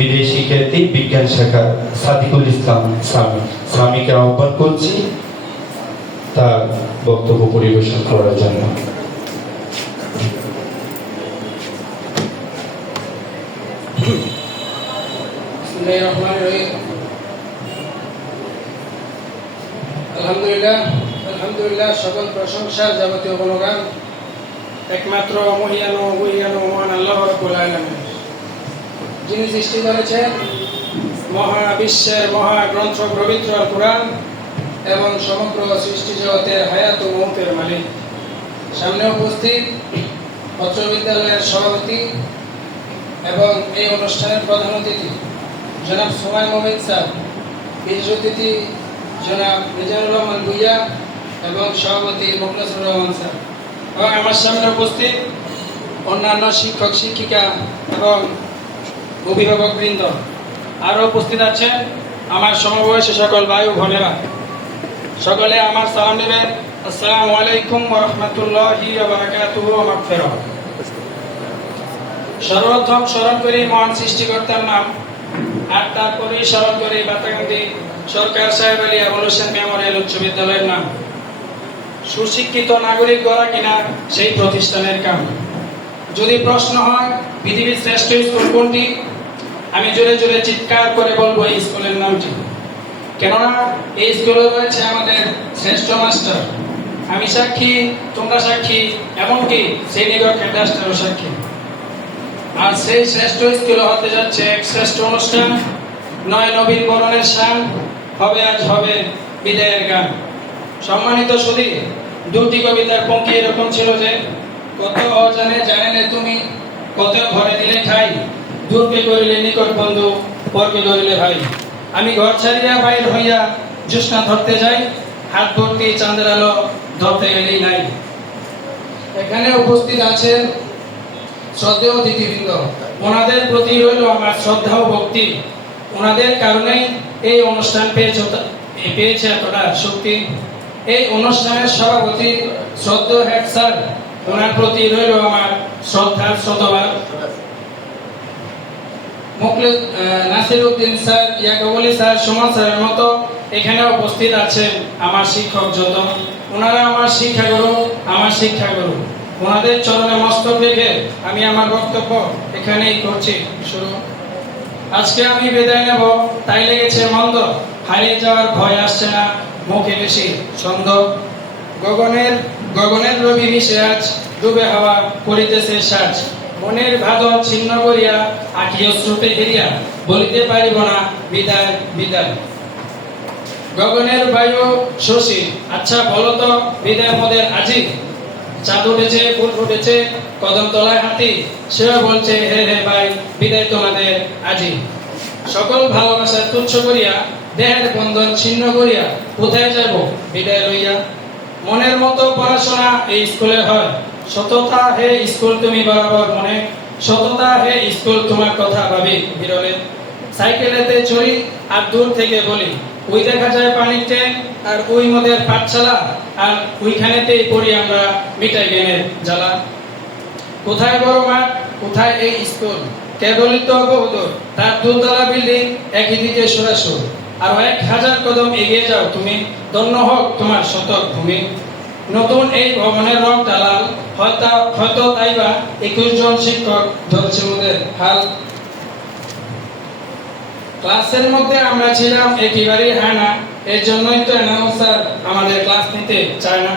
বিদেশি শিক্ষার্থী বিজ্ঞান শাখা সাদিকুল ইসলাম স্বামী, স্বামীকে আহ্বান করছি তার বক্তব্য পরিবেশন করার জন্য। আলহামদুলিল্লাহ আলহামদুলিল্লাহ, সকল প্রশংসা যাবতীয় গুণগান একমাত্র মহিয়ান ও মহিয়ান ও মহান আল্লাহ রাব্বুল আলামিন। যিনি সৃষ্টি করেছেন, মহাবিশ্বের মহাগ্রন্থ পবিত্র কোরআন এবং সমগ্র সৃষ্টি জগতের হায়াত ও মৌতের মালিক। সামনে উপস্থিত পত্র বিদ্যালয়ের সভাপতি এবং এই অনুষ্ঠানের প্রধান অতিথি, জনাব সোমাই মোহাম্মদ স্যার, বিশেষ অতিথি জনাব রিজানুর রহমান ভুইয়া এবং সভাপতি মোখলাসুর রহমান স্যার। এবং আমার সামনে উপস্থিত অন্যান্য শিক্ষক, শিক্ষিকা এবং অভিভাবক বৃন্দ আরও উপস্থিত আছেন আমার সমবয়সী সকল বায়ু ভনেরা সকলে আমার সালাম নেবেন। আসসালামু আলাইকুম রহমতুল্লাহি ওয়া মাগফিরাহ সর্বপ্রথম স্মরণ করি মহান সৃষ্টিকর্তার নাম, আর তারপরে স্মরণ করি বাতাকান্দি সরকার সাহেব আলী এভলিউশন মেমোরিয়াল উচ্চ বিদ্যালয়ের নাম। সুশিক্ষিত নাগরিক গড়া কিনা সেই প্রতিষ্ঠানের কাম। যদি প্রশ্ন হয়, পৃথিবীর শ্রেষ্ঠ স্কুল কোনটি? আমি জোরে জোরে চিৎকার করে বলব, এই স্কুলের নামটি কেননা এই স্কুলে রয়েছে আমাদের শ্রেষ্ঠ মাস্টার। আমি সাক্ষী, তোমরা সাক্ষী, এমনকি শ্রেণীকক্ষের ডাস্টারও সাক্ষী। আর সেই শ্রেষ্ঠ স্কুল হতে যাচ্ছে এক শ্রেষ্ঠ অনুষ্ঠান, নয় নবীন বরণের শান, হবে আজ হবে বিদায়ের গান। সম্মানিত সুধী, দুটি কবিতার পঙ্ক্তি এরকম ছিল যে, কত অজানে জানে তুমি, কত ঘরে দিলে ঠাই। দূরকে করিলে নিকট বন্ধু পরকে করিলে ভাই। আমি ঘর ছাড়িয়া বাইর হইয়া জ্যোৎস্না ধরতে যাই, হাত ভর্তি চাঁদের আলো ধরতে গেলেই নাই। এখানে উপস্থিত আছেন শ্রদ্ধেয় অতিথিবৃন্দ। ওনাদের প্রতি রইল আমার শ্রদ্ধা ও ভক্তি। ওনাদের কারণেই এই অনুষ্ঠান পেয়েছে পেয়েছে এতটা শক্তি। এই অনুষ্ঠানের সভাপতি শ্রদ্ধ হেড স্যার, ওনার প্রতি রইল আমার শ্রদ্ধার শতবার। নাসির উদ্দিন স্যার ইয়াকবলি স্যার, সুমন স্যারের মতো এখানে উপস্থিত আছেন আমার শিক্ষক যত। ওনারা আমার শিক্ষাগুরু আমার শিক্ষাগুরু। ওনাদের চরণে মস্তক রেখে আমি আমার বক্তব্য এখানেই করছি। শুরু। আজকে আমি বিদায় নেব, তাই লেগেছে মন্দ। হারিয়ে যাওয়ার ভয় আসছে না, মুখে বেশি ছন্দ। গগনের গগনের রবি মিশে আজ ডুবে হাওয়া করিতেছে সাজ। মনের ভাদ ছিন্ন করিয়া আখিও স্রোতে হেরিয়া বলিতে পারিব না, বিদায় বিদায়। গগনের বায়ু শশী আচ্ছা বলো তো, বিদায় মোদের আজি চাঁদ উঠেছে ফুল ফুটেছে, কদম তলায় হাতি, সেও বলছে, হে হে, ভাই, বিদায় তোমাদের আজি সকল ভালোবাসা তুচ্ছ করিয়া, দেহের বন্ধন ছিন্ন করিয়া কোথায় যাব, বিদায় লইয়া? মনের মতো পড়াশোনা এই স্কুলে হয়। সততা হে স্কুল তুমি বরাবর মনে, সততা হে স্কুল তোমার কথা ভাবি বিরলে। সাইকেলেতে চড়ি আর দূর থেকে বলি, ওই দেখা যায় পানির ট্যাঙ্ক আর ওই মদের পাঠশালা, আর ওইখানেতেই পড়ি আমরা মিটাই জ্ঞানের জ্বালা। কোথায় বড় মাঠ, কোথায় এই স্কুল? কেবলই তো বহুদূর তার দুতলা বিল্ডিং একই দিকে সরাসর। আর এক হাজার কদম এগিয়ে যাও তুমি, ধন্য হোক তোমার শতক ভূমি। নতুন এই ভবনের রং টালাল হয়তো হয়তো তাই বা একুশ জন শিক্ষক ধরছে ওদের হাল। ক্লাসের মধ্যে আমরা ছিলাম একেবারেই হয় না? এর জন্যই তো অ্যানাউন্সার আমাদের ক্লাস নিতে চায় না।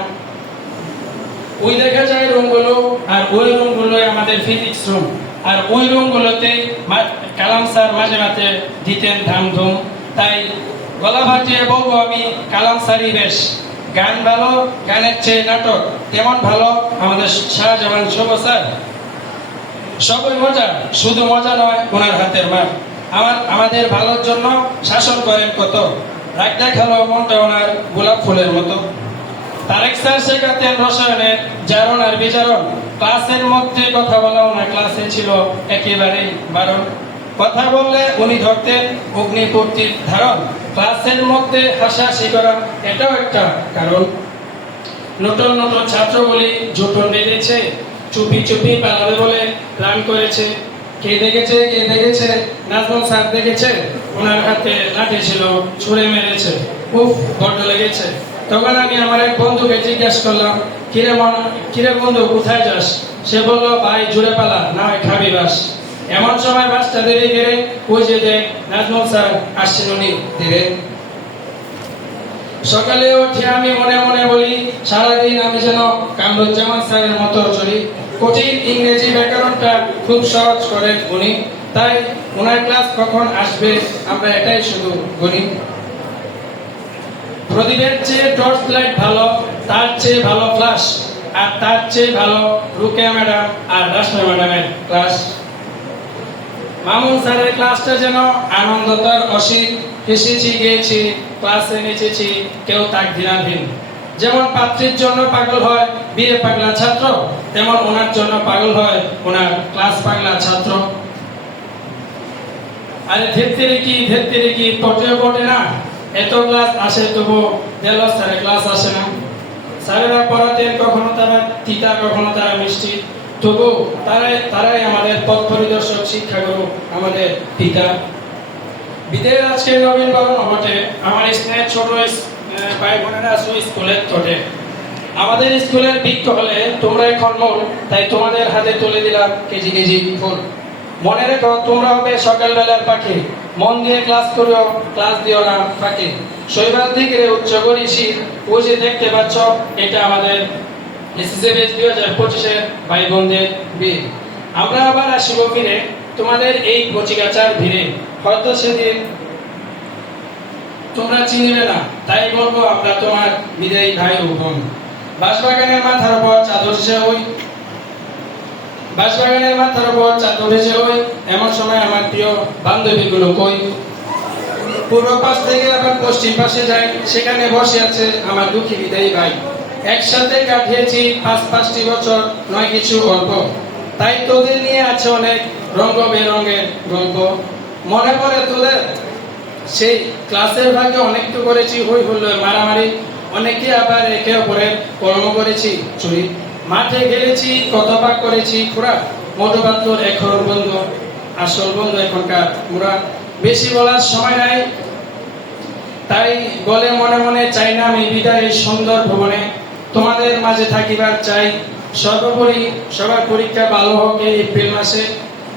ওই দেখা যায় রুমগুলো আর ওই রুমগুলো আমাদের ফিজিক্স রুম আর ওই রুমগুলোতে কালাম স্যার মাঝে মাঝে দিতেন ধাম ধুম তাই গলা ভাটিয়ে বলব আমি কালাম স্যারই বেশ। গান ভালো, গানের চেয়ে নাটক তেমন ভালো আমাদের শাহজাহান শুভ স্যার। সবই মজা, শুধু মজা নয়, ওনার হাতের মার। আমার, আমাদের ভালোর জন্য শাসন করেন কত? রাগ দেখাল মনটা ওনার গোলাপ ফুলের মতো। তারেক স্যার শেখাতেন রসায়নের জারণ আর বিচারণ ক্লাসের মধ্যে কথা বলা ওনার ক্লাসে ছিল একেবারেই বারণ। কথা বললে উনি ধরতেন অগ্নিপূর্তির ধারণ। ক্লাসের মধ্যে হাসাহাসি করা, এটাও একটা কারণ। নতুন নতুন ছাত্র বলি জোটন বেঁধেছে, চুপি চুপি পালাবে বলে প্ল্যান করেছে। কে দেখেছে কে দেখেছে? নাজমুল স্যার দেখেছে? ওনার হাতে লাঠি ছিল, ছুঁড়ে মেরেছে। উফ, বড্ড লেগেছে। তখন আমি আমার এক বন্ধুকে জিজ্ঞাসা করলাম, কিরে মন, কিরে বন্ধু, কোথায় যাস? সে বলল, ভাই, জুড়ে পালা, না খাবি বাস। এমন সময় বাসটা দেরি গেলে ওই যে নাজমুল স্যার আসছেন উনি ধীরে। সকালে উঠে আমি মনে মনে বলি, সারাদিন আমি যেন কামরুজ্জামান স্যারের মতো চলি। কঠিন ইংরেজি ব্যাকরণটা খুব সহজ করেন উনি। তাই ওনার ক্লাস কখন আসবে আমরা এটাই শুধু গুনি। প্রদীপের চেয়ে টর্চ লাইট ভালো, তার চেয়ে ভালো ফ্লাশ, আর তার চেয়ে ভালো রুকেয়া ম্যাডাম আর রাসনা ম্যাডামের ক্লাস। মামুন স্যারের ক্লাসটা যেন আনন্দতার অসীম হেসেছি গিয়েছি ক্লাসে নেচেছি কেউ তাক ধিনাধীন যেমন পাত্রীর জন্য পাগল হয়, বিয়ে পাগলা ছাত্র, তেমন ওনার জন্য পাগল হয়, ওনার ক্লাস পাগলা ছাত্র। আরে ধেত্তেরে কি ধেত্তেরে কি পটেও পটে না? এত ক্লাস আসে তবু বেল স্যারের ক্লাস আসে না। স্যারেরা পড়াতেন কখনো তারা, তিতা কখনো তারা মিষ্টি। তবু তারাই তারাই আমাদের পথ পরিদর্শক, শিক্ষাগুরু, আমাদের পিতা। বিদের আজকে নবীন বরণ বটে আমার স্নেহের ছোট ভাই বোনেরা আছো স্কুলের তোটে। আমাদের স্কুলের বৃক্ষ হলে তোমরা এখন মূল তাই তোমাদের হাতে তুলে দিলাম কেজি কেজি ফুল। মনে রেখো, তোমরা হবে সকালবেলার পাখি। মন দিয়ে ক্লাস করিও, ক্লাস দিও না ফাঁকি। শৈবাল দিকে উচ্চ করিছি ওই যে দেখতে পাচ্ছ, এটা আমাদের এসএসএস দুই হাজার পঁচিশের ভাই বোনদের বিয়ে আমরা আবার আসিব তোমাদের এই কচিকাচার ভিড়ে। হয়তো সেদিন তোমরা চিনবে না, তাই বলব আমরা তোমার বিদায়ী ভাই ও বোন। মাথার উপর চাদর সে ওই মাথার উপর চাদর ওই এমন সময় আমার প্রিয় বান্ধবীগুলো কই? পূর্ব পাশ থেকে আবার পশ্চিম পাশে যাই সেখানে বসে আছে আমার দুঃখী বিদায়ী ভাই। একসাথে কাটিয়েছি পাঁচ পাঁচটি বছর, নয় কিছু গল্প। তাই তোদের নিয়ে আছে অনেক রঙ্গ বেরঙের গল্প। মনে পড়ে তোদের? সেই ক্লাসের ভাগে অনেক তো করেছি, হই হুল্লোড়, মারামারি। অনেকে আবার একে অপরের কর্ম করেছি, চুরি। মাঠে গেলেছি কত পাক করেছি খোরা মধুপাত্র এখন বন্ধু, আসল বন্ধু এখনকার মোরা বেশি বলার সময় নাই। তাই বলে মনে মনে চাই না আমি বিদায় সুন্দর ভবনে। তোমাদের মাঝে থাকিবার চাই। সর্বোপরি সবার পরীক্ষা ভালো হোক এই এপ্রিল মাসে।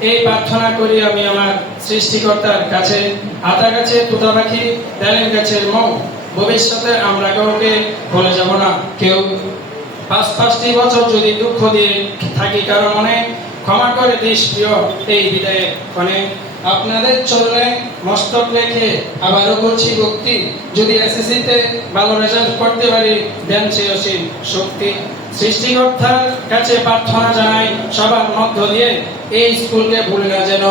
এই প্রার্থনা করি আমি আমার সৃষ্টিকর্তার কাছে। আতা গাছে তুতা পাখি ডালিম গাছের মৌ, ভবিষ্যতে আমরা কাউকে ভুলে যাব না। কেউ পাঁচ পাঁচটি বছর যদি দুঃখ দিয়ে থাকি কারও মনে, ক্ষমা করে দিস প্রিয় এই বিদায়ের ক্ষণে। আপনাদের চললে মস্তক রেখে আবারও করছি ভক্তি। যদি এসএসসি তে ভালো রেজাল্ট করতে পারি দেন সে অসীম শক্তি। সৃষ্টিকর্তার কাছে প্রার্থনা জানাই সবার মধ্য দিয়ে, এই স্কুলকে ভুলে না যেন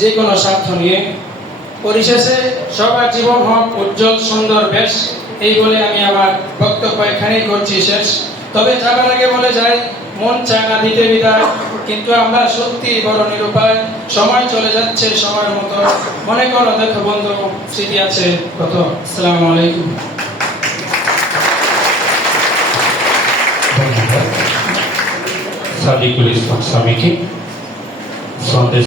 যে কোনো স্বার্থ নিয়ে। পরিশেষে, সবার জীবন হোক উজ্জ্বল, সুন্দর, বেশ। এই বলে আমি আমার বক্তব্য এখানেই করছি শেষ। তবে যাবার আগে বলে যাই মন চায় দিতে বিদায় কিন্তু আমরা সত্যি বড় নিরুপায়। সময় চলে যাচ্ছে সময়ের মতো। মনে করো, দেখো বন্ধু, স্মৃতি আছে কত? আসসালামু আলাইকুম। সাদিকুল ইসলাম স্বামীকে সন্দেশ